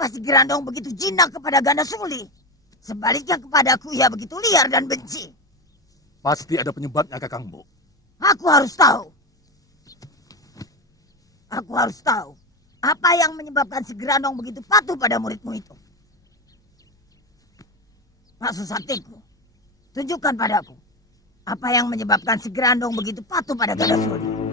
Mengapa si Gerandong begitu jinak kepada Ganda Suli? Sebaliknya kepadaku ia begitu liar dan benci. Pasti ada penyebabnya, Kakangmu. Aku harus tahu. Aku harus tahu. Apa yang menyebabkan si Gerandong begitu patuh pada muridmu itu? Pak Susatiku, tunjukkan padaku. Apa yang menyebabkan si Gerandong begitu patuh pada Ganda Suli?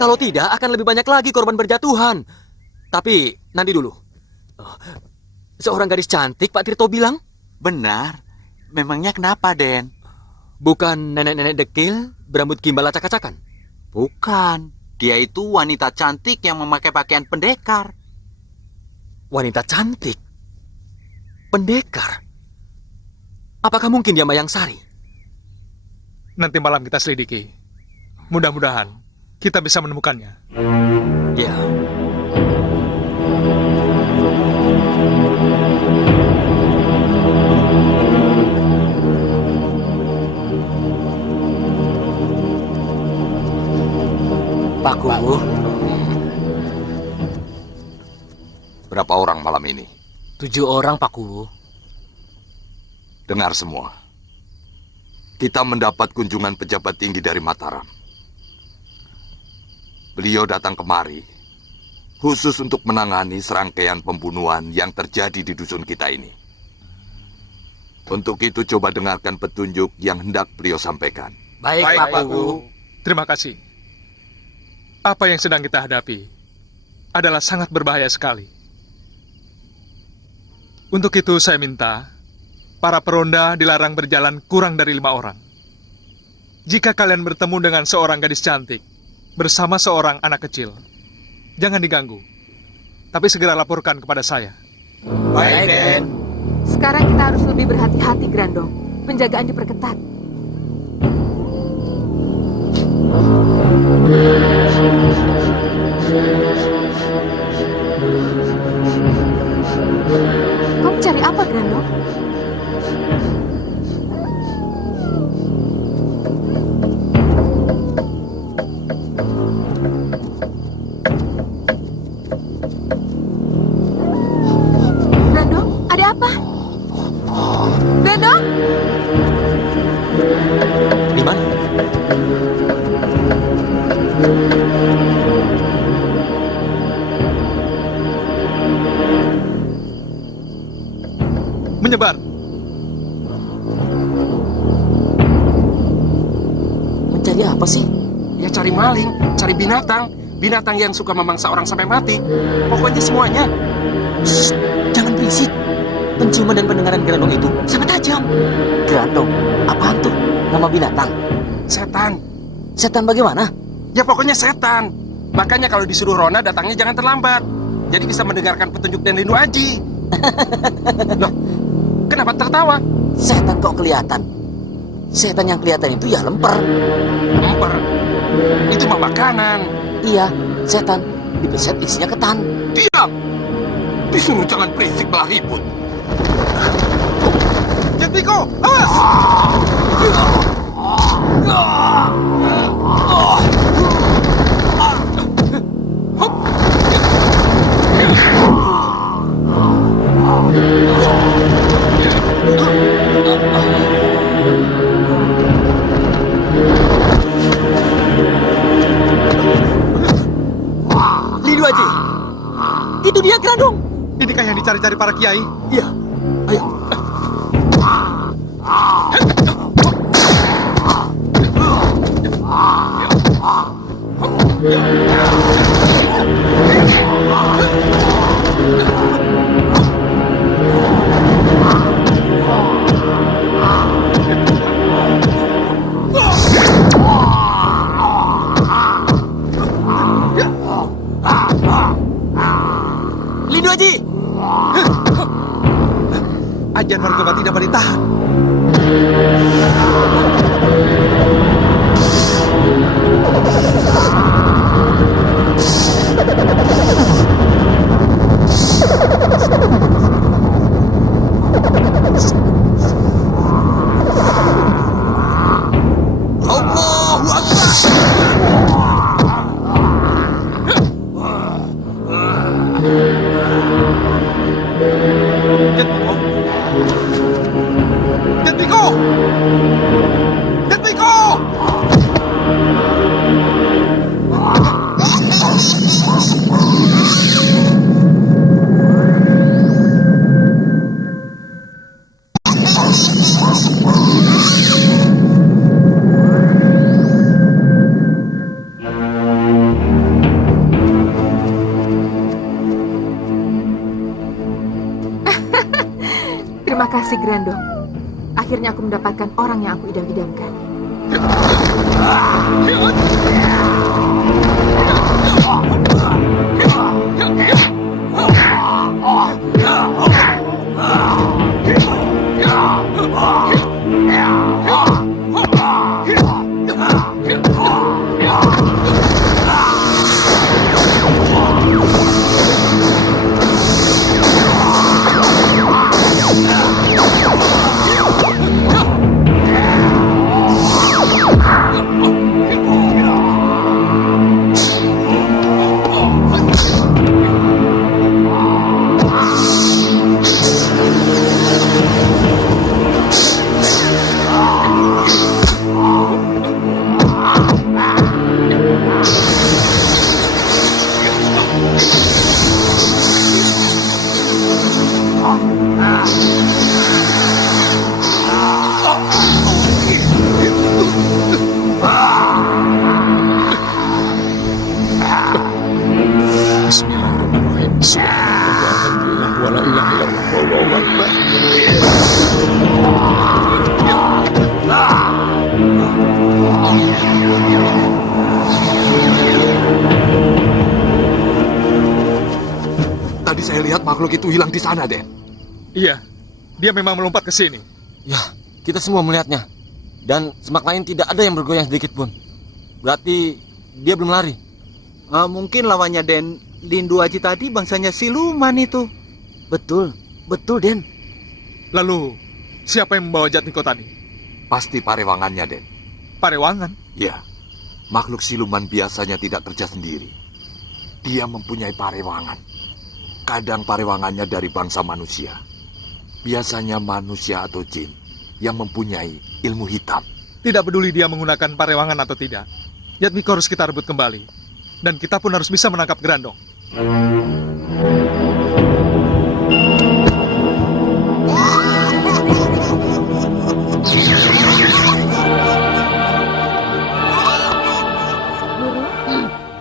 Kalau tidak, akan lebih banyak lagi korban berjatuhan. Tapi, nanti dulu. Seorang gadis cantik, Pak Tirto bilang? Benar. Memangnya kenapa, Den? Bukan nenek-nenek dekil, berambut gimbal acak-acakan? Bukan. Dia itu wanita cantik yang memakai pakaian pendekar. Wanita cantik? Pendekar? Apakah mungkin dia Mayang Sari? Nanti malam kita selidiki. Mudah-mudahan kita bisa menemukannya. Ya. Pak Kuwu. Berapa orang malam ini? 7 orang, Pak Kuwu. Dengar semua. Kita mendapat kunjungan pejabat tinggi dari Mataram. Beliau datang kemari khusus untuk menangani serangkaian pembunuhan yang terjadi di dusun kita ini. Untuk itu coba dengarkan petunjuk yang hendak beliau sampaikan. Baik, Pak Kuwu. Terima kasih. Apa yang sedang kita hadapi adalah sangat berbahaya sekali. Untuk itu saya minta para peronda dilarang berjalan kurang dari 5 orang. Jika kalian bertemu dengan seorang gadis cantik bersama seorang anak kecil, jangan diganggu, tapi segera laporkan kepada saya. Baik, Den. Sekarang kita harus lebih berhati-hati, Grandong. Penjagaan diperketat. Kamu cari apa, Grandong? Grandong, ada apa? Grandong? Di mana? Menyebar. Mencari apa sih? Ya cari maling, cari binatang. Binatang yang suka memangsa orang sampai mati. Pokoknya semuanya. Shh, jangan berisik. Penciuman dan pendengaran Grandong itu sangat tajam. Grandong, apaan tuh? Nama binatang? Setan. Setan bagaimana? Ya pokoknya setan. Makanya kalau disuruh Rona datangnya jangan terlambat. Jadi bisa mendengarkan petunjuk dan Lindu Aji. Loh, kenapa tertawa? Setan kok kelihatan? Setan yang kelihatan itu ya lemper. Lemper? Itu mah makanan. Iya, setan dipeset isinya ketan. Diam! Disuruh jangan berisik malah ribut. Jaga Biko, awas! Lindu Aji, itu dia Grandong. Inikah yang dicari-cari para kiai? Iya, ayo. Lindu Aji, Ajian Margoba tidak dapat ditahan. Terima kasih, Grandong. Akhirnya aku mendapatkan orang yang aku idam-idamkan. Tadi saya lihat makhluk itu hilang di sana, Den. Iya, dia memang melompat ke sini. Ya, kita semua melihatnya. Dan semak lain tidak ada yang bergoyang sedikit pun. Berarti dia belum lari. Mungkin lawannya Den Lindu Aji tadi bangsanya siluman itu. Betul, betul Den. Lalu, siapa yang membawa Jatmiko tadi? Pasti parewangannya, Den. Parewangan. Ya, makhluk siluman biasanya tidak kerja sendiri. Dia mempunyai parewangan. Kadang parewangannya dari bangsa manusia. Biasanya manusia atau jin yang mempunyai ilmu hitam. Tidak peduli dia menggunakan parewangan atau tidak. Jatmiko harus kita rebut kembali. Dan kita pun harus bisa menangkap Grandong.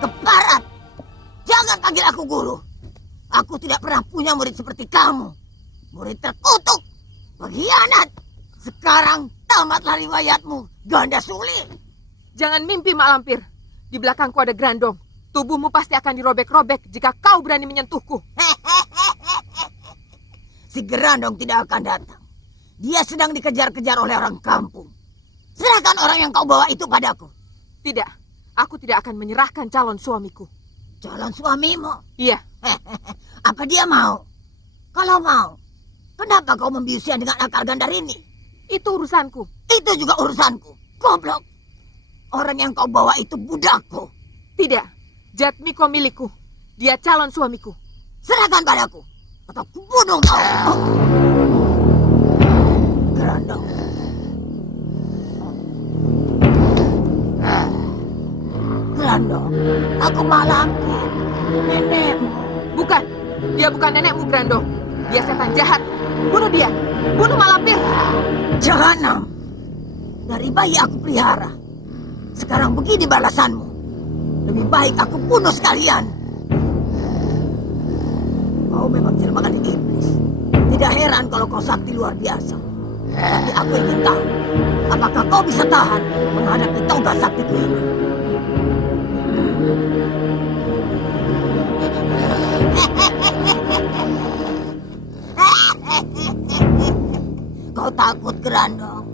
Keparat! Jangan panggil aku guru. Aku tidak pernah punya murid seperti kamu. Murid terkutuk, pengkhianat. Sekarang tamatlah riwayatmu, Ganda Suli. Jangan mimpi, Mak Lampir. Di belakangku ada Grandong. Tubuhmu pasti akan dirobek-robek jika kau berani menyentuhku. Si Grandong tidak akan datang. Dia sedang dikejar-kejar oleh orang kampung. Serahkan orang yang kau bawa itu padaku. Tidak, aku tidak akan menyerahkan calon suamiku. Calon suamimu? Iya. Apa dia mau? Kalau mau, kenapa kau membiusnya dengan akal gandar ini? Itu urusanku. Itu juga urusanku. Goblok. Orang yang kau bawa itu budakku. Tidak. Jatmiko milikku. Dia calon suamiku. Serahkan padaku. Atau kubunuh kau. Gerandong. Gerandong. Aku Malampir. Nenekmu. Bukan. Dia bukan nenekmu, Grandong. Dia setan jahat. Bunuh dia. Bunuh Malampir. Jahanam. Dari bayi aku pelihara. Sekarang begini balasanmu. Lebih baik aku bunuh sekalian. Kau memang jelmaan iblis. Tidak heran kalau kau sakti luar biasa. Tapi aku ingin tahu, apakah kau bisa tahan menghadapi toga saktiku ini? Kau takut, Gerandong?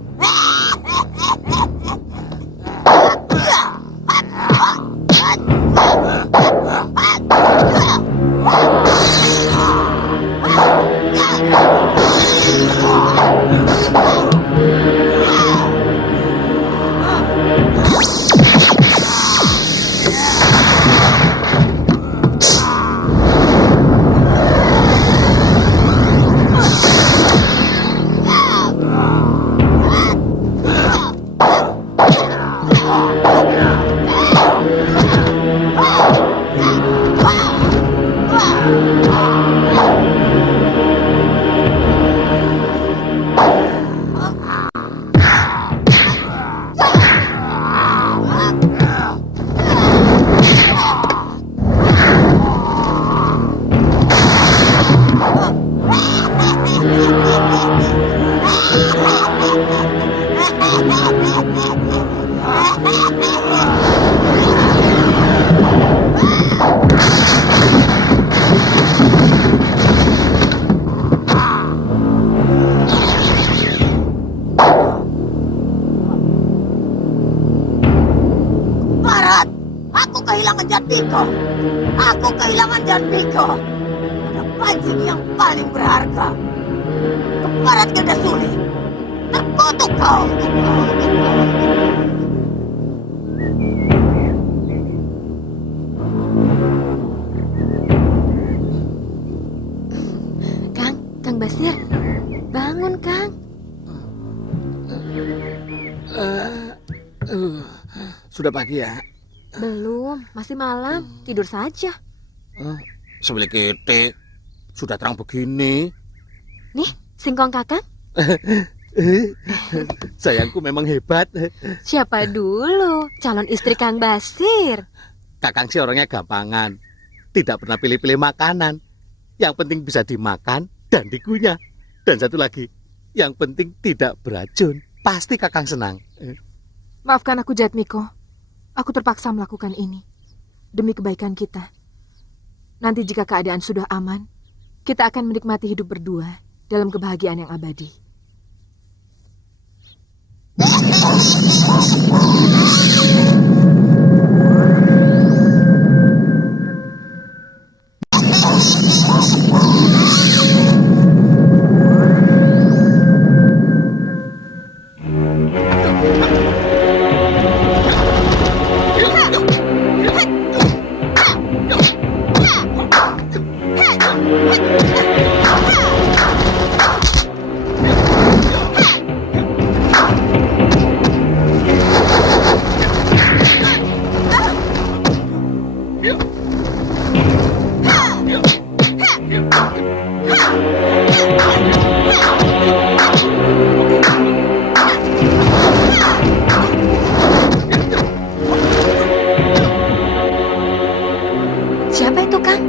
Barat, aku kehilangan Jatmiko. Aku kehilangan Jatmiko. Ada pancing yang paling berharga. Keparat ganda sulit. Terkutuk kau. Kang Basir, bangun Kang. Sudah pagi ya? Belum, masih malam. Tidur saja. Sebelah kita sudah terang begini. Nih, singkong Kakang. Sayangku memang hebat. Siapa dulu? Calon istri Kang Basir. Kakang sih orangnya gampangan. Tidak pernah pilih-pilih makanan. Yang penting bisa dimakan dan dikunyah. Dan satu lagi, yang penting tidak beracun. Pasti Kakang senang. Maafkan aku, Jatmiko. Aku terpaksa melakukan ini. Demi kebaikan kita. Nanti jika keadaan sudah aman, kita akan menikmati hidup berdua dalam kebahagiaan yang abadi. Siapa itu, Kang?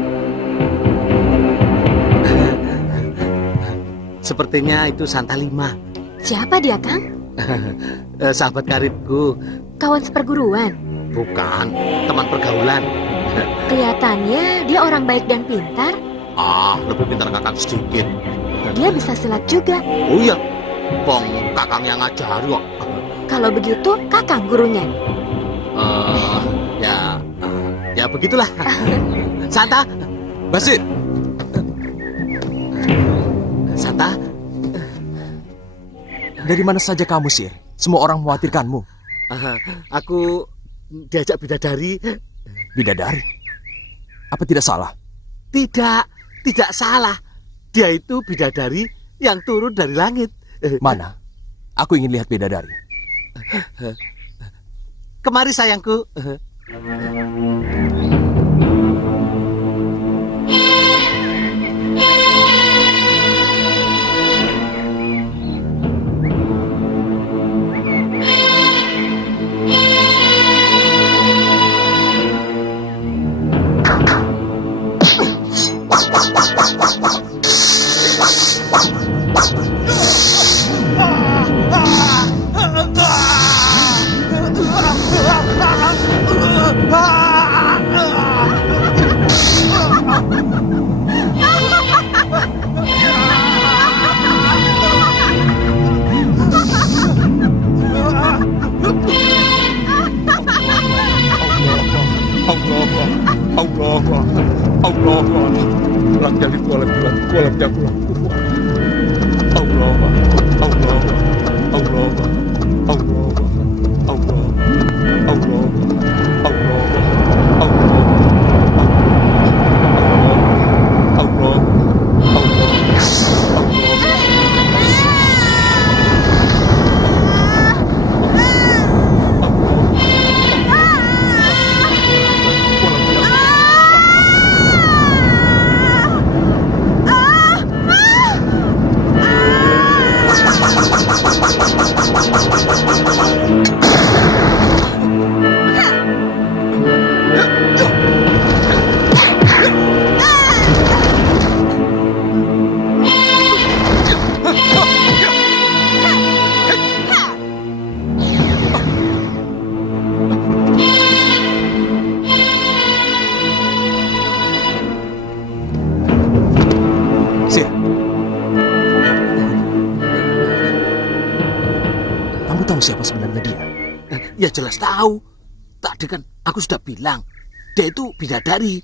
Sepertinya itu Santa Lima. Siapa dia, Kang? Sahabat karibku. Kawan seperguruan. Bukan, teman pergaulan. Kelihatannya dia orang baik dan pintar. Lebih pintar Kakang sedikit. Dia bisa silat juga. Oh iya, Pong Kakang yang ngajari kok. Kalau begitu, Kakang gurunya. Ya begitulah. Santa, Basir, Santa. Dari mana saja kamu, Sir? Semua orang mengkhawatirkanmu. Aku diajak bidadari. Bidadari? Apa tidak salah? Tidak salah. Dia itu bidadari yang turun dari langit. Mana? Aku ingin lihat bidadari. Kemari sayangku. Siapa sebenarnya dia? Ya jelas tahu. Tadi kan aku sudah bilang, dia itu bidadari.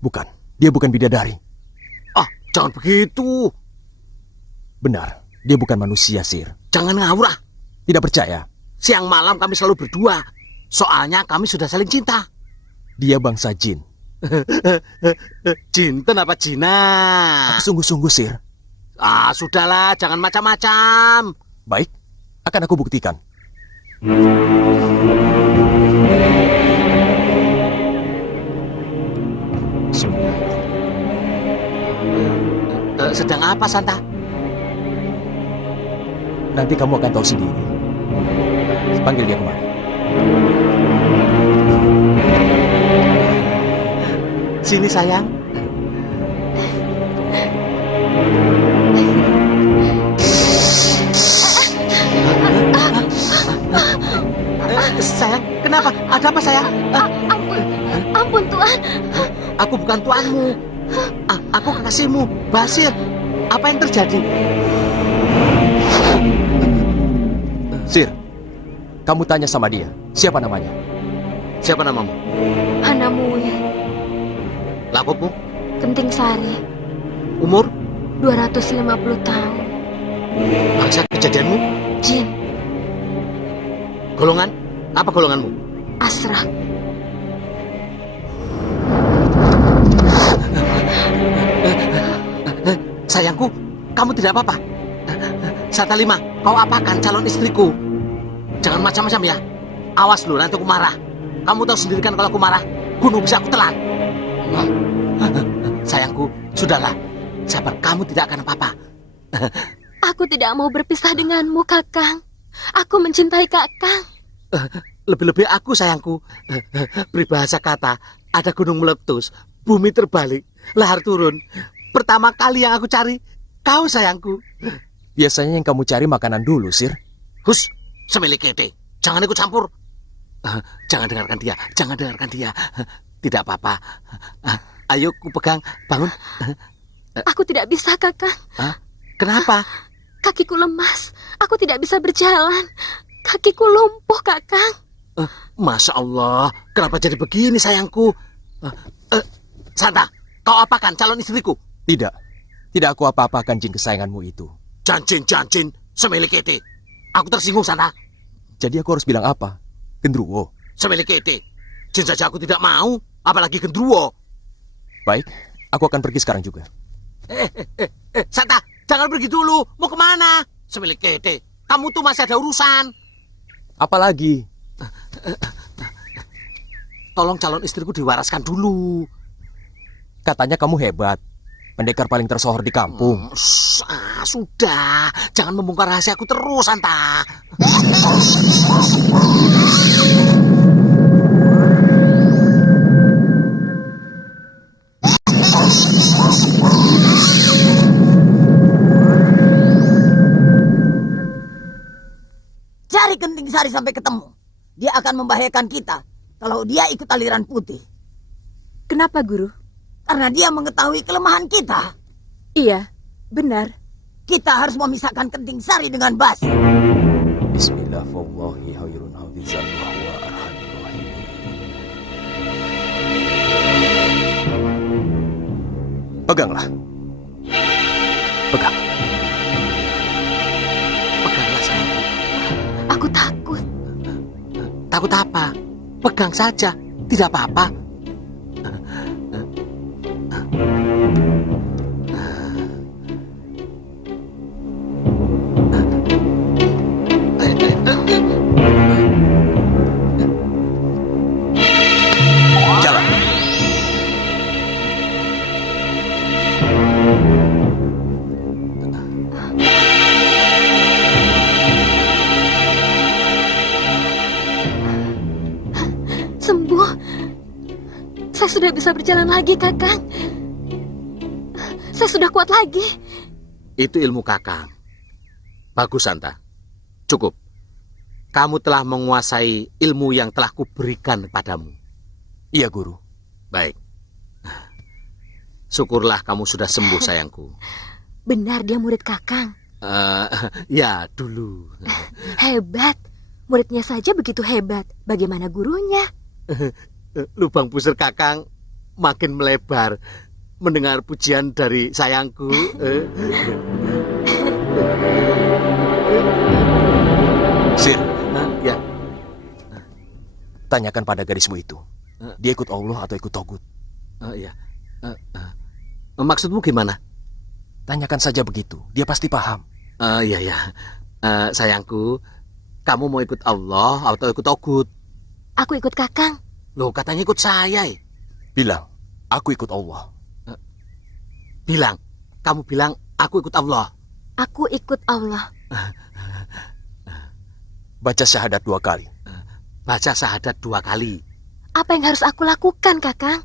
Bukan, dia bukan bidadari. Ah, jangan begitu. Benar, dia bukan manusia, Sir. Jangan ngawur ah. Tidak percaya. Siang malam kami selalu berdua. Soalnya kami sudah saling cinta. Dia bangsa jin. Jinten apa Jina? Aku sungguh-sungguh, Sir. Ah, sudahlah, jangan macam-macam. Baik, akan aku buktikan. Sedang apa, Santa? Nanti kamu akan tahu sendiri. Panggil dia kemari. Sini, sayang. Sayang, kenapa? Ada apa, sayang? Ampun, Tuan. Aku bukan tuanmu. Aku kekasihmu, Basir. Apa yang terjadi? Sir, kamu tanya sama dia. Siapa namanya? Siapa namamu? Hanamui. Lapukmu? Kenting Sari. Umur? 250 tahun. Bangsa kejadianmu? Jin. Golongan? Apa golonganmu? Asrak. Sayangku, kamu tidak apa-apa. Santa Lima, kau apakan calon istriku? Jangan macam-macam ya. Awas lu, nanti aku marah. Kamu tahu sendiri kan kalau aku marah, gunung bisa aku telan. Sayangku, sudahlah. Sabar, kamu tidak akan apa-apa. Aku tidak mau berpisah denganmu, Kakang. Aku mencintai Kakang. Lebih-lebih aku, sayangku. Peribahasa kata, ada gunung meletus, bumi terbalik, lahar turun. Pertama kali yang aku cari, kau, sayangku. Biasanya yang kamu cari makanan dulu, Sir. Hus, semili kede. Jangan ikut campur. Jangan dengarkan dia, jangan dengarkan dia. Tidak apa-apa. Ayo, ku pegang, bangun. Aku tidak bisa, Kakang. Kenapa? Kakiku lemas. Aku tidak bisa berjalan. Kakiku lumpuh, Kakang. Masya Allah, kenapa jadi begini, sayangku? Santa, kau apakan calon istriku? Tidak. Tidak aku apa-apakan jin kesayanganmu itu. Janjin. Semelikete. Aku tersinggung, Santa. Jadi aku harus bilang apa? Gendruwo. Semelikete. Jin saja aku tidak mau, apalagi gendruwo. Baik, aku akan pergi sekarang juga. Santa, jangan pergi dulu. Mau kemana? Semelikete. Kamu tuh masih ada urusan. Apalagi? Tolong calon istriku diwaraskan dulu. Katanya kamu hebat. Pendekar paling tersohor di kampung. Sudah. Jangan membongkar rahasiaku terus, Santa. Cari Kenting Sari sampai ketemu. Dia akan membahayakan kita kalau dia ikut aliran putih. Kenapa, Guru? Karena dia mengetahui kelemahan kita. Iya, benar. Kita harus memisahkan Kenting Sari dengan Bas. Bismillah, wallahi khairun hafizan wa huwa arhamur rahimin. Peganglah. Pegang. Peganglah, sayangku. Aku takut. Takut apa? Pegang saja. Tidak apa-apa. Jalan. Sembuh. Saya sudah bisa berjalan lagi, Kakang. Saya sudah kuat lagi. Itu ilmu Kakang. Bagus, Santa. Cukup. Kamu telah menguasai ilmu yang telah kuberikan padamu. Iya, Guru. Baik. Syukurlah kamu sudah sembuh, sayangku. Benar dia murid Kakang. Ya, dulu. Hebat. Muridnya saja begitu hebat. Bagaimana gurunya? Lubang pusar Kakang makin melebar mendengar pujian dari sayangku. Sir, Ya, tanyakan pada gadismu itu. Dia ikut Allah atau ikut Togut? ya. Maksudmu gimana? Tanyakan saja begitu. Dia pasti paham. Iya, ya. Sayangku, kamu mau ikut Allah atau ikut Togut? Aku ikut Kakang. Loh, katanya ikut saya. Bilang, aku ikut Allah. Bilang, kamu bilang aku ikut Allah. Aku ikut Allah. Baca syahadat 2 kali. Baca syahadat 2 kali. Apa yang harus aku lakukan, Kakang?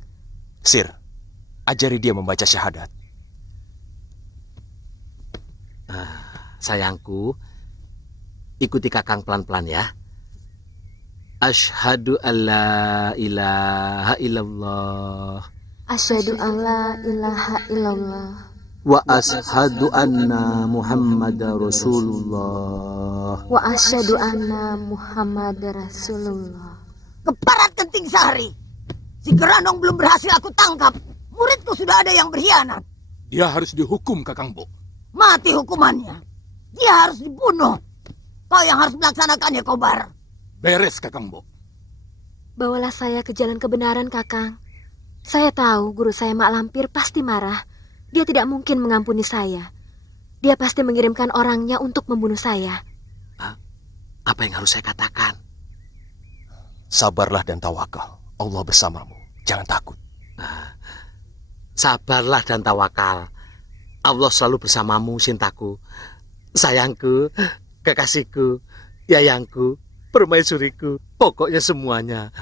Sir, ajari dia membaca syahadat. Sayangku, ikuti Kakang pelan-pelan ya. Asyhadu alla ilaha illallah Asyhadu an la ilaha illallah wa asyhadu anna Muhammadar Rasulullah. wa asyhadu anna Muhammad Rasulullah. Keparat Kenting Sari. Si Geranong belum berhasil aku tangkap. Muridku sudah ada yang berkhianat. Dia harus dihukum, Kakangbo. Mati hukumannya. Dia harus dibunuh. Kau yang harus melaksanakannya, Kobar. Beres, Kakangbo. Bawalah saya ke jalan kebenaran, Kakang. Saya tahu guru saya Mak Lampir pasti marah. Dia tidak mungkin mengampuni saya. Dia pasti mengirimkan orangnya untuk membunuh saya. Apa yang harus saya katakan? Sabarlah dan tawakal. Allah bersamamu. Jangan takut. Sabarlah dan tawakal. Allah selalu bersamamu, Sintaku. Sayangku, kekasihku, yayangku, permaisuriku, pokoknya semuanya.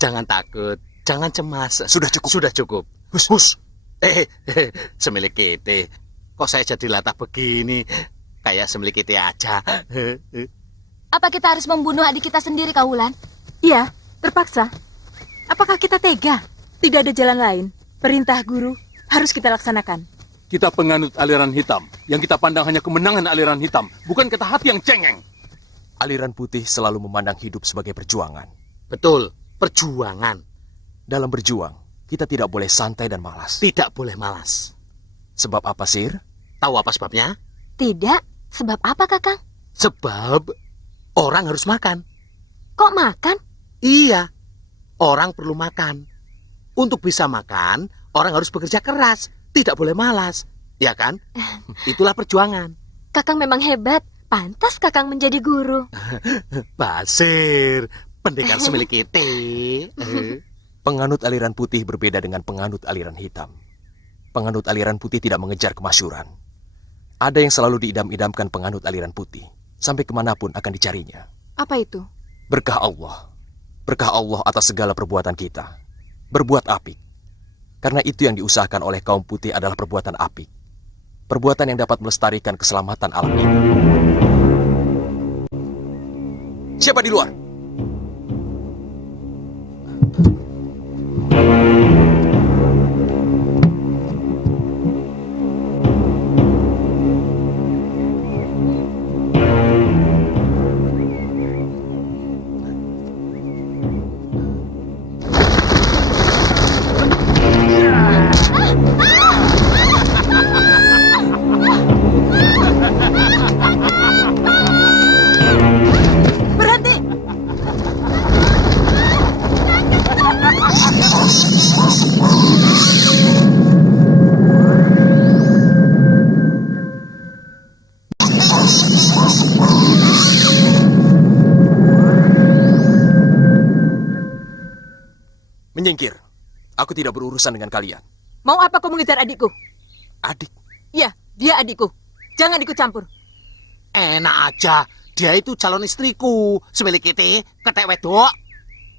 Jangan takut, jangan cemas. Sudah cukup. Sudah cukup. Hus. Semilik kete. Kok saya jadi latah begini? Kayak semilik kete aja. Apa kita harus membunuh adik kita sendiri, Kaulan? Iya, terpaksa. Apakah kita tega? Tidak ada jalan lain. Perintah guru harus kita laksanakan. Kita penganut aliran hitam. Yang kita pandang hanya kemenangan aliran hitam. Bukan kata hati yang cengeng. Aliran putih selalu memandang hidup sebagai perjuangan. Betul, perjuangan. Dalam berjuang, kita tidak boleh santai dan malas. Tidak boleh malas. Sebab apa, Sir? Tahu apa sebabnya? Tidak. Sebab apa, Kakang? Sebab orang harus makan. Kok makan? Iya, orang perlu makan. Untuk bisa makan, orang harus bekerja keras, tidak boleh malas. Ya kan? Itulah perjuangan. Kakang memang hebat. Pantas Kakang menjadi guru. Basir, pendekar semilik kita. Penganut aliran putih berbeda dengan penganut aliran hitam. Penganut aliran putih tidak mengejar kemasyhuran. Ada yang selalu diidam-idamkan penganut aliran putih. Sampai kemanapun akan dicarinya. Apa itu? Berkah Allah. Berkah Allah atas segala perbuatan kita. Berbuat apik. Karena itu yang diusahakan oleh kaum putih adalah perbuatan apik. Perbuatan yang dapat melestarikan keselamatan alam ini. Siapa di luar? Menyingkir. Aku tidak berurusan dengan kalian. Mau apa kau mengejar adikku? Adik. Iya, dia adikku. Jangan ikut campur. Enak aja, dia itu calon istriku. Semilik kita, ketek wedok.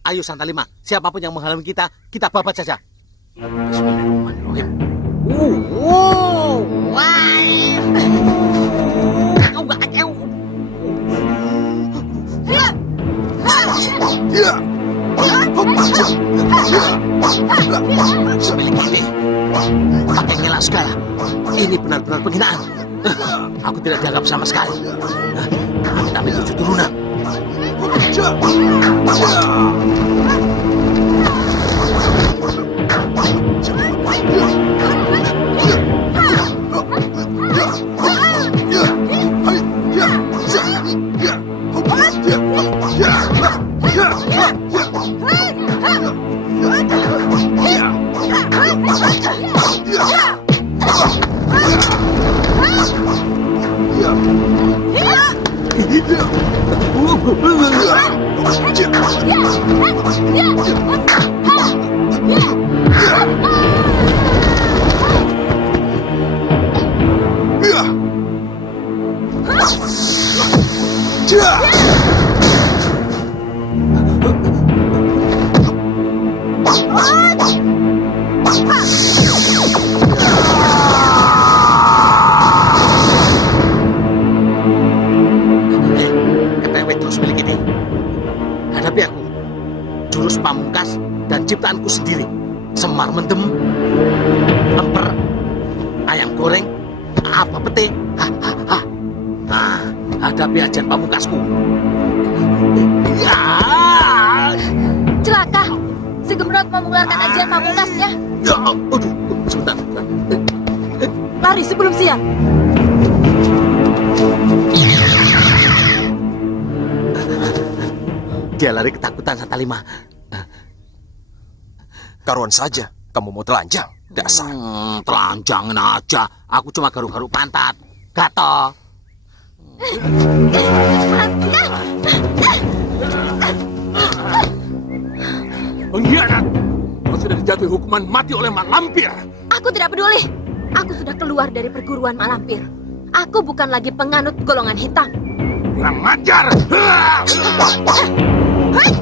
Ayo Santa Lima, siapapun yang menghalangi kita, kita babat saja. Bismillahirrahmanirrahim. Kau gak kacau. Semilik kita, pakai ngelak segala. Ini benar-benar penghinaan. Aku tidak dianggap sama sekali. Kami ambil 7 turunan. Hadapi aku, jurus pamungkas dan ciptaanku sendiri. Semar mendem, lemper, ayam goreng, apa pete. Nah, hadapi ajian pamungkasku. Celaka, si Gemrot mau mengeluarkan ajian pamungkasnya. Ya, aduh, sebentar. Lari sebelum siang. Dia lari ketakutan Santa Lima. Karuan saja, kamu mau telanjang. Dasar. Telanjangin aja. Aku cuma garuk-garuk pantat. Gatel. Pengkhianat! Kau sudah dijatuhi hukuman mati oleh Mak Lampir. Aku tidak peduli. Aku sudah keluar dari perguruan Mak Lampir. Aku bukan lagi penganut golongan hitam. Kurang ajar! Hai!